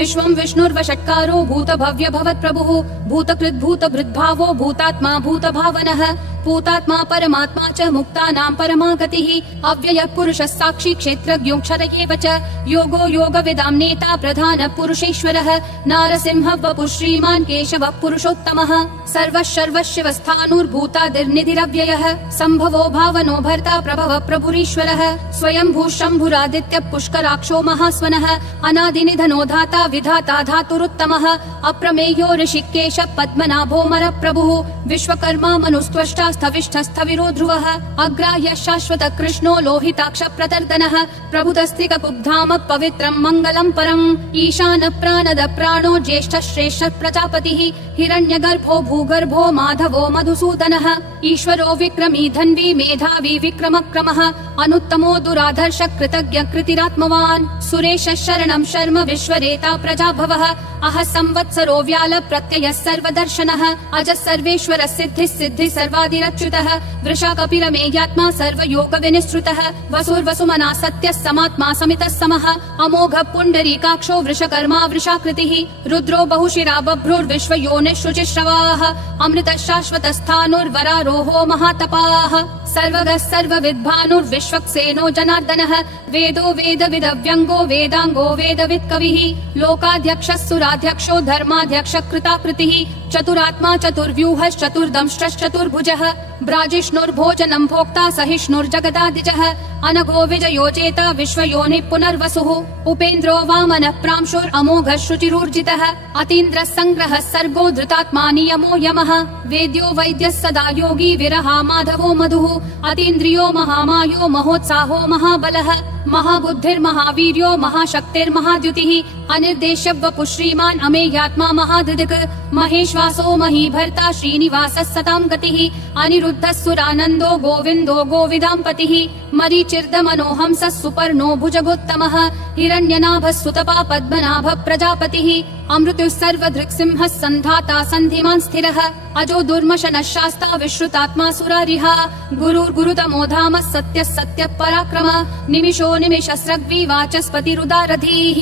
विश्वं विष्णुर्वषट्कारो भूतभव्य भवत्प्रभुः भूतकृद्भूतभृद्भावो भूतात्मा भूतभावनः भूतात्मा परमात्मा च मुक्तानां परमा गतिः अव्ययः पुरुषः साक्षी क्षेत्रज्ञोऽक्षर एव च योगो योगविदां नेता प्रधानः पुरुषेश्वरः नारसिंहः वपुः श्रीमान् केशवः पुरुषोत्तमः सर्वशर्वशिवस्थाणुर्भूतादिर्निधिरव्ययः सम्भवो भावनो भर्ता प्रभवः प्रभुरीश्वरः स्वयंभू शम्भुरादित्यः पुष्कराक्षो महास्वनः अनादिनिधनो धाता विधाता धातुरुत्तमः अप्रमेयो ऋषिकेशः पद्मनाभोऽमरः प्रभुः विश्वकर्मा मनुस्त्वष्टा स्थविष्ठस्थविरो ध्रुवः अग्राह्यः शाश्वत कृष्णो लोहिताक्ष प्रतर्दनः प्रभुतस्त्रिककुब्धाम पवित्रं मङ्गलं परम् ईशानः प्राणद प्राणो ज्येष्ठः श्रेष्ठः प्रजापतिः हिरण्यगर्भो भूगर्भो माधवो मधुसूदनः ईश्वरो विक्रमी धन्वी मेधावी विक्रमक्रमः अनुत्तमो दुराधर्ष कृतज्ञ कृतिरात्मवान् सुरेशः शरणं शर्म विश्वरेता प्रजाभवः अह संवत्सरो व्याल प्रत्ययः सर्वदर्शनः अजः सर्वेश्वर सिद्धिः सिद्धि सर्वादिरच्युतः वृषा कपिरमेयात्मा सर्वयोग विनिसृतः वसुर्वसुमना सत्यः समात्मा समितः समः अमोघ पुण्डरीकाक्षो वृषकर्मा वृषाकृतिः रुद्रो बहुशिरा बभ्रुर्विश्वयोनिः शुचिश्रवाः अमृतः शाश्वतस्थाणुर्वरारोहो महातपाः सर्वगः सर्वविद्भानुर्विश्वक्सेनो जनार्दनः वेदो वेदविदव्यङ्गो वेदाङ्गो वेदवित्कविः लोकाध्यक्षः सुराध्यक्षो धर्माध्यक्ष कृताकृतिः चतुरात्मा चतुर्व्यूहश्चतुर्दंष्ट्रश्चतुर्भुजः ब्राजिष्णुर्भोजनं भोक्ता सहिष्णुर्जगदादिजः अनघो विजयोजेता विश्वयोनिः पुनर्वसुः उपेन्द्रो वामनः प्रांशुरमोघः शुचिरूर्जितः अतीन्द्रः सङ्ग्रहः सर्गो धृतात्मा नियमो यमः वेद्यो वैद्यः सदा योगी विरहा माधवो मधुः अतीन्द्रियो महामायो महोत्साहो महाबलः महाबुद्धिर्महावीर्यो महाशक्तिर्महाद्युतिः अनिर्देश्य वपुः श्रीमान् अमेयात्मा महाधृदिक् महेश्वासो महीभर्ता श्रीनिवासः सतां गतिः अनिरुद्धः सुरानन्दो गोविन्दो गोविदाम्पतिः मरीचिर्दमनोहंसः सुपर्णो भुजगोत्तमः हिरण्यनाभः सुतपा पद्मनाभः प्रजापतिः अमृतुः सर्वदृक्सिंहः सन्धाता सन्धिमान् स्थिरः अजो दुर्मशनः शास्ता विश्रुतात्मा सुरारिहा गुरुर्गुरुतमो धामः सत्यः सत्यः पराक्रमः निमिषो निमिषस्रग्वी वाचस्पतिरुदारधीः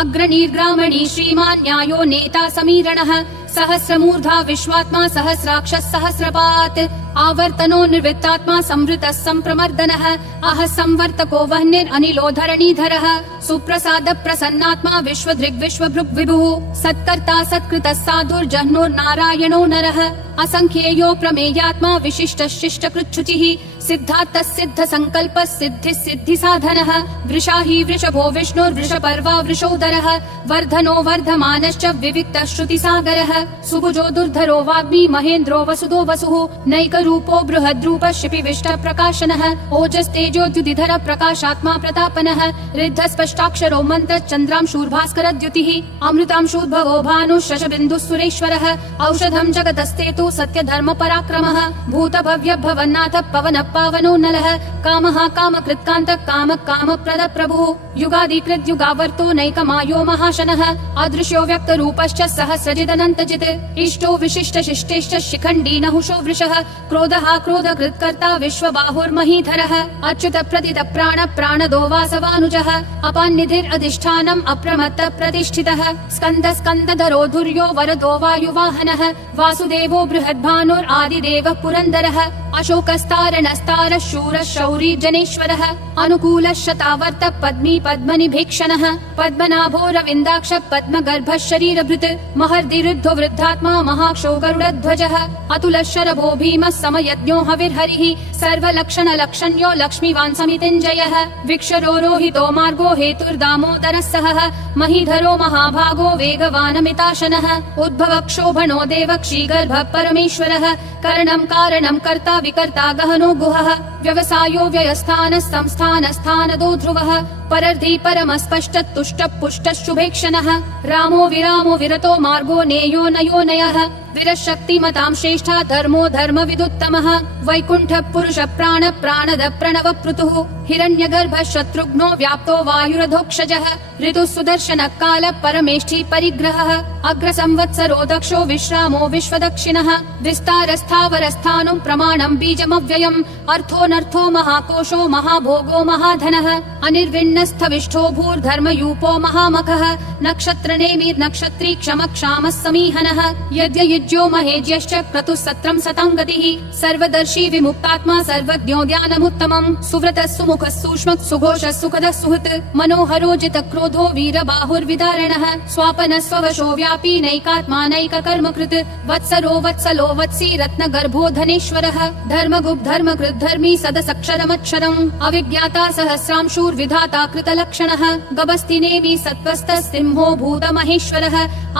अग्रणीर्ग्रामणी श्रीमान् न्यायो नेता समीरणः सहस्रमूर्धा विश्वात्मा सहस्राक्षः सहस्रपात् आवर्तनो निर्वृत्तात्मा संवृतः सम्प्रमर्दनः अह संवर्तको वह्निरनिलो धरणीधरः सुप्रसाद प्रसन्नात्मा विश्वदृग्विश्वभृग् विभुः सत्कर्ता सत्कृतः साधुर्जह्नुर्नारायणो नरः असंख्येयो प्रमेयात्मा विशिष्ट शिष्टकृच्छुचिः सिद्धार्थः सिद्ध संकल्पः सिद्धिः सिद्धि साधनः वृषाही वृषभो विष्णुर्वृषपर्वा वृषोदरः वर्धनो वर्धमानश्च विविक्तः श्रुतिसागरः सुभुजो दुर्धरो वाग्मी महेन्द्रो वसुदो वसुः नैकरूपो बृहद्रूपः शिपिविष्ट प्रकाशनः ओजस्तेजोद्युतिधर प्रकाशात्मा प्रतापनः रिद्ध स्पष्टाक्षरो मन्त्र चन्द्रांशूर्भास्कर द्युतिः अमृतांशूद्भवो भानुः शशबिन्दुः सुरेश्वरः औषधं जगतस्तेतु सत्य धर्म पराक्रमः भूत भव्य भवन्नाथ पवन पावनो नलः कामः कामकृत्कान्त काम कामप्रद प्रभुः युगादिकृत् युगावर्तो नैकमायो महाशनः अदृश्यो व्यक्तरूपश्च सहस्रजिदनन्तजित् इष्टो विशिष्ट शिष्टेश्च शिखण्डी नहुषो वृषः क्रोधः क्रोधकृत्कर्ता विश्वबाहुर्महीधरः अच्युत प्रदित प्राण प्राणदो वासवानुजः अपान्निधिरधिष्ठानम् अप्रमत्त प्रतिष्ठितः स्कन्द स्कन्दधरो धुर्यो वरदो वायुवाहनः वासुदेवो बृहद्भानुरादिदेवः पुरन्दरः अशोकस्तारणस्तारः शूरः शौरी जनेश्वरः अनुकूलः शतावर्त पद्मी पद्मनिभीक्षणः पद्मनाभो रविन्दाक्ष पद्मगर्भः शरीरभृत् महर्दिरुद्धो वृद्धात्मा महाक्षो गरुडध्वजः अतुलः शरभो भीमः समयज्ञो हविर्हरिः सर्वलक्षणलक्षण्यो लक्ष्मीवान् समितिञ्जयः विक्षरो रोहितो मार्गो हेतुर्दामोदरः सहः महीधरो महाभागो वेगवानमिताशनः उद्भव क्षोभणो देवक्षीगर्भः परमेश्वरः करणं कारणं कर्ता विकर्ता गहनो गुहः व्यवसायो व्ययस्थानः संस्थानस्थानदो ध्रुवः परर्धी परमस्पष्ट तुष्ट पुष्ट शुभेक्षणः रामो विरामो विरतो मार्गो नेयो नयो नयः विरशक्तिमतां श्रेष्ठा धर्मो धर्मविदुत्तमः वैकुण्ठ पुरुष प्राण प्राणद प्रणव पृतुः हिरण्यगर्भ शत्रुघ्नो व्याप्तो वायुरधोक्षजः ऋतुः सुदर्शन काल परमेष्ठी परिग्रहः अग्रसंवत्सरो दक्षो विश्रामो विश्वदक्षिणः विस्तारस्थावरस्थानं प्रमाणं बीजमव्ययम् अर्थोऽनर्थो महाकोशो महाभोगो महाधनः अनिर्विण्णस्थविष्ठो भूर्धर्मयूपो महामखः नक्षत्रनेमिर् नक्षत्री क्षमक्षामः समीहनः यद्ययुज्यो महेज्यश्च क्रतुः सत्रं सतां गतिः सर्वदर्शी विमुक्तात्मा सर्वज्ञो ज्ञानमुत्तमम् सुव्रतः सुमुखः सूक्ष्मः सुघोषः सुखदः सुहृत् मनोहरो जितक्रोधो वीरबाहुर्विदारणः स्वापनः स्ववशो व्यापी नैकात्मानैककर्मकृत् वत्सरो वत्सलो वत्सी रत्नगर्भो धनेश्वरः धर्मगुप् धर्मकृत् धर्मी सदसक्षरमक्षरम् अविज्ञाता सहस्रांशूर्विधाता कृतलक्षणः गभस्तिनेमि सत्त्वस्तः सिंहो भूतमहेश्वरः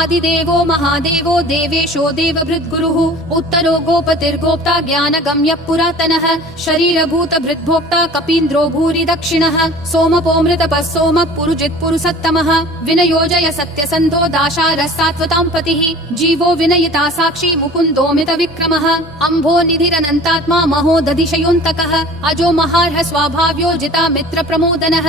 आदिदेवो महादेवो देवेशो देवभृद्गुरुः उत्तरो गोपतिर्गोप्ता ज्ञानगम्यः पुरातनः शरीरभूतभृद्भोक्ता कपीन्द्रो भूरि दक्षिणः सोमपोमृतपः सोमः पुरुजित् पुरुषत्तमः विनयोजय सत्यसन्धो दाशारः सात्वतां पतिः जीवो विनयिता साक्षी मुकुन्दोमित विक्रमः अम्भो निधिरनन्तात्मा महोदधिशयोऽन्तकः अजो महार्ह स्वाभाव्यो जिता मित्र प्रमोदनः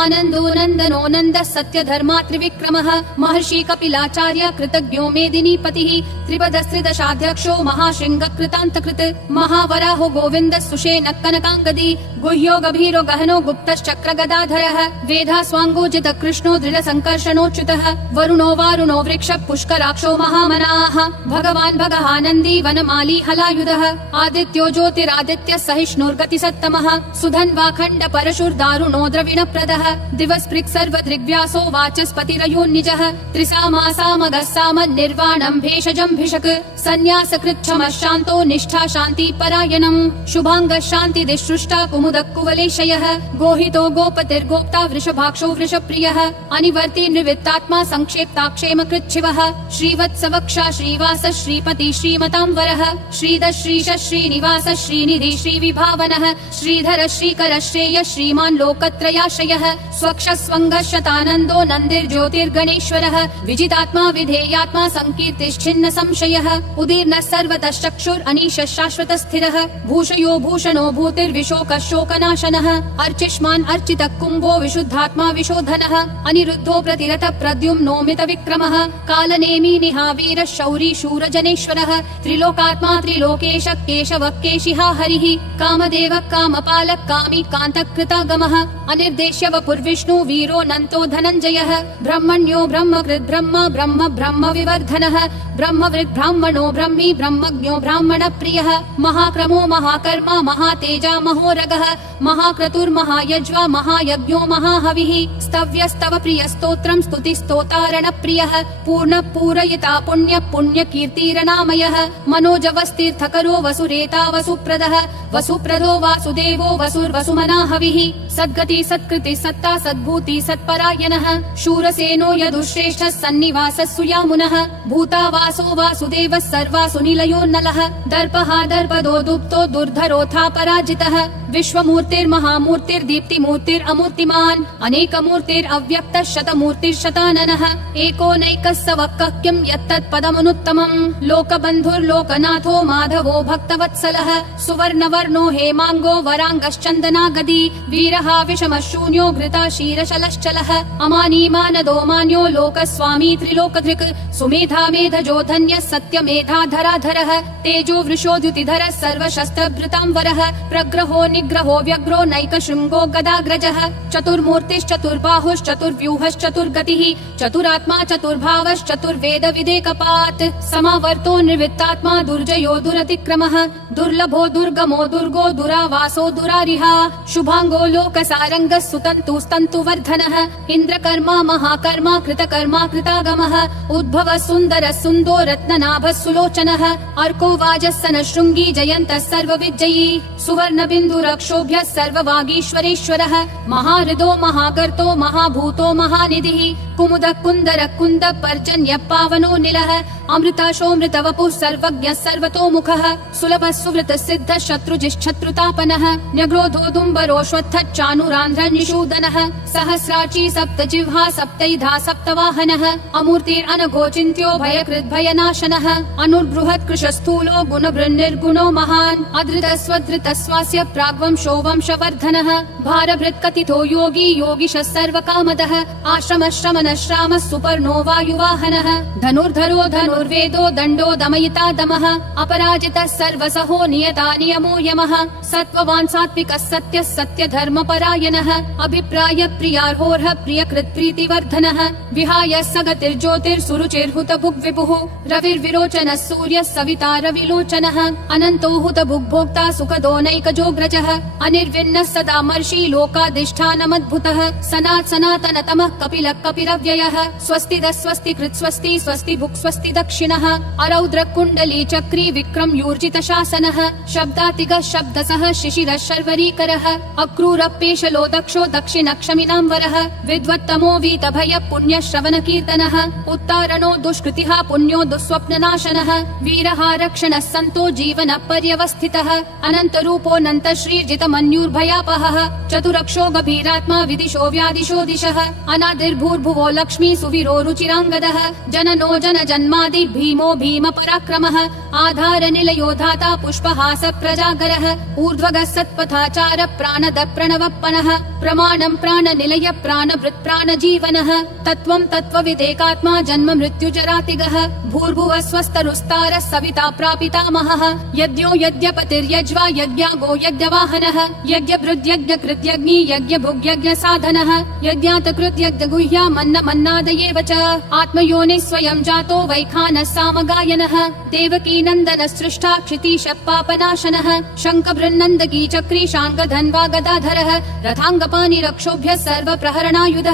आनन्दो नन्दनो नन्दः सत्यधर्मात्रिविक्रमः महर्षि कपिलाचार्य कृतज्ञो मेदिनीपतिः त्रिपदस्त्रिदशाध्यक्षो महाशृङ्ग कृतान्तकृत् महावराहो गोविन्दः सुषेण कनकाङ्गदी गुह्यो गभीरो गहनो गुप्तश्चक्र गदाधरः वेधा स्वाङ्गोजित कृष्णो दृढ संकर्षणोच्युतः वरुणो वारुणो वृक्ष पुष्कराक्षो महामनाः भगवान् भगहानन्दी वनमाली हलायुधः आदित्यो ज्योतिरादित्य सहिष्णुर्गति सत्तमः सुधन्वाखण्ड परशुर्दारुणो द्रविणप्रदः दिवस्पृक् सर्वदृग्व्यासो वाचस्पतिरयोन्निजः त्रिसामासामगः साम निर्वाणम् भेषजम् सन्न्यासकृच्छमः शान्तो निष्ठा शान्ति परायणम् शुभाङ्गः शान्तिदिसृष्टा कुमुदः कुवलेशयः गोहितो गोपतिर्गोप्ता वृषभाक्षो वृषप्रियः अनिवर्ति निवृत्तात्मा संक्षेप्ताक्षेम कृच्छिवः श्रीवत्सवक्षा श्रीवास श्रीपति श्रीमतां वरः श्रीद श्रीश श्रीनिवास श्रीनिधि श्रीविभावनः श्रीधर श्रीकर श्रेय श्रीमान् लोकत्रयाश्रयः स्वक्ष स्वङ्गः शतानन्दो नन्दिर्ज्योतिर्गणेश्वरः विजितात्मा विधेयात्मा संकीर्तिश्छिन्न संशयः उदीर्णः सर्वतः चक्षुरनीशः शाश्वत स्थिरः भूषयो भूषणो भूतिर्विशोकः शोकनाशनः अर्चिष्मान् अर्चितः कुम्भो विशुद्धात्मा विशोधनः अनिरुद्धो प्रतिरतः प्रद्युम्नोमित विक्रमः कालनेमी निहावीरः शौरी शूरजनेश्वरः त्रिलोकात्मा त्रिलोकेश केशवः केशिहा हरिः कामदेवः कामपालः कामी कान्तः कृतागमः अनिर्देश्य वपुर्विष्णु वीरो नन्तो धनञ्जयः ब्रह्मण्यो ब्रह्मकृत् ब्रह्म ब्रह्म ब्रह्म विवर्धनः ब्रह्मवृद् ब्राह्मणो ब्रह्मी ब्रह्मज्ञो ब्राह्मण प्रियः महाक्रमो महाकर्मा महातेजा महोरगः महाक्रतुर्महायज्वा महायज्ञो महाहविः स्तव्यस्तव प्रियस्तोत्रम् स्तुतिस्तोतारण प्रियः पूर्ण पूरयिता पुण्य पुण्य कीर्तिरनामयः मनोजवस्तीर्थकरो वसुरेता वसुप्रदः वसुप्रदो वासुदेवो वसुर्वसुमना हविः सद्गति सत्कृति सत्ता सद्भूति सत्परायणः शूरसेनो यदुश्रेष्ठः सन्निवासः सुयामुनः भूतावासो वासुदेवः सर्वासु निलयो नलः दर्पः दर्पदो दुप्तो दुर्धरोऽथा पराजितः विश्वमूर्तिर्महामूर्तिर्दीप्तिमूर्तिरमूर्तिमान् अनेकमूर्तिरव्यक्तः शतमूर्तिर्शताननः एकोनैकः स वक्कः किं यत्तत्पदमनुत्तमम् लोकबन्धुर्लोकनाथो माधवो भक्तवत्सलः सुवर्णवर्णो हेमाङ्गो वराङ्गश्चन्दनागदी वीरः विषमः शून्यो घृता क्षीरशलश्चलः अमानीमानदो मान्यो लोकस्वामी त्रिलोकधृक् सुमेधा मेधजो धन्यः सत्यमेधाधराधरः तेजो वृषोद्युतिधरः सर्वशस्त्रभृताम्बरः प्रग्रहो निग्रहो व्यग्रो नैकशृङ्गो गदाग्रजः चतुर्मूर्तिश्चतुर्बाहुश्चतुर्व्यूहश्चतुर्गतिः चतुरात्मा चतुर्भावश्चतुर्वेद विदेकपात् समावर्तो निर्वित्तात्मा दुर्जयो दुरतिक्रमः दुर्लभो दुर्गमो दुर्गो दुरावासो दुरारिहा शुभाङ्गो लोकसारङ्गः सुतन्तुस्तन्तुवर्धनः इन्द्रकर्मा महाकर्मा कृतकर्मा कृतागमः उद्भवः सुन्दरः सुन्दो रत्ननाभः सुलोचनः अर्को वाजस्सन शृङ्गी जयन्तः सर्वविजयी सुवर्णबिन्दुरक्षोभ्यः सर्ववागीश्वरेश्वरः महाहृदो महागर्तो महाभूतो महानिधिः कुमुदः कुन्दरः कुन्द पर्जन्यः पावनो निलः अमृताशोऽमृतवपुः सर्वज्ञः सर्वतोमुखः सुलभः सुवृतः सिद्धः शत्रुजिश्शत्रुतापनः न्यग्रोधोदुम्बरोऽश्वत्थः चानुरान्ध्रनिषूदनः सहस्राची सप्तजिह्वा सप्तैधा सप्तवाहनः अमूर्तिरनघोचिन्त्यो भयकृद्भयनाशनः अनुर्बृहत् कृशस्थूलो गुणभृन्निर्गुणो महान् अधृतस्वधृतस्वास्य प्राग्वंशो वंशवर्धनः भारभृत्कथितो योगी योगिशः सर्वकामदः आश्रमः श्रमणः श्रामः सुपर्णो वायुवाहनः धनुर्धरो धनुर्वेदो दण्डो दमयिता दमः अपराजितः सर्वसहो नियता नियमो यमः सत्त्ववान् सात्विकः सत्यः सत्यधर्मपरायणः प्रियदर्शनः अभिप्राय प्रियार्होर्ह प्रियकृत् प्रीतिवर्धनः विहाय सगतिर्ज्योतिर्सुरुचिर्हुत भुग्विपुः रविर्विरोचनः सूर्यः सविता रविलोचनः अनन्तो हुत भुग्भोक्ता सुखदोनैकजोऽग्रजः अनिर्विन्नः सदा मर्षि लोकाधिष्ठानमद्भुतः सनातनतमः कपिलः कपिरव्ययः स्वस्तिदः स्वस्तिकृत् स्वस्ति स्वस्ति भुक् स्वस्ति दक्षिणः अरौद्र कुण्डली चक्री विक्रम यूर्जित शासनः शब्दातिगः शब्दसः शिशिरः शर्वरीकरः अक्रूरपेशलो दक्षो दक्षिणक्षमिनाम्बरः विद्वत्तमो वीतभय पुण्य श्रवण कीर्तनः उत्तारणो दुष्कृतिः पुण्यो दुःस्वप्ननाशनः वीरः रक्षणः सन्तो जीवन पर्यवस्थितः अनन्तरूपोऽनन्त श्रीर्जितमन्युर्भयापहः चतुरक्षो गभीरात्मा विदिशो व्यादिशो दिशः अनादिर्भूर्भुवो लक्ष्मी सुवीरो रुचिराङ्गदः जननो जन जन्मादि भीमो भीम पराक्रमः आधार निलयो धाता पुष्पहास प्रजागरः ऊर्ध्वगः सत्पथाचार प्राणद प्रणवप्पनः प्रमाणं प्राण निलय प्राणभृत् प्राणजीवनः तत्त्वं तत्त्वविदेकात्मा जन्म मृत्युजरातिगः भूर्भुवः स्वस्तरुस्तारः सविता प्रापितामहः यज्ञो यज्ञपतिर्यज्वा यज्ञागो यज्ञवाहनः यज्ञभृद्यज्ञकृत्यग्नि यज्ञभुग्यज्ञ साधनः यज्ञातकृत् यज्ञगुह्या मन्न मन्नादयेव च आत्मयोनिः स्वयं जातो वैखानः सामगायनः देवकी नन्दनः सृष्टा क्षितीश पापनाशनः शङ्खबृन्नन्दकी चक्री शाङ्गधन्वा गदाधरः रथाङ्गपाणि रक्षोभ्यः सर्वप्रहरणायुध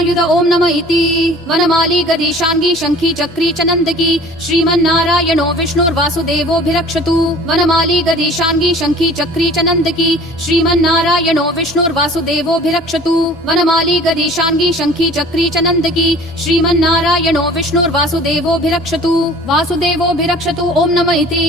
ॐ नमः इति वनमाली गदीशाङ्गी शङ्खी चक्री च नन्दकी श्रीमन्नारायणो विष्णुर्वासुदेवोऽभिरक्षतु वनमाली गदीशाङ्गी शङ्खी चक्री च नन्दकी श्रीमन्नारायणो विष्णुर्वासुदेवोऽभिरक्षतु वनमाली गदीशाङ्गी शङ्खी चक्री च नन्दकी श्रीमन्नारायणो विष्णुर्वासुदेवोऽभिरक्षतु वासुदेवोऽभिरक्षतु ॐ नमः इति।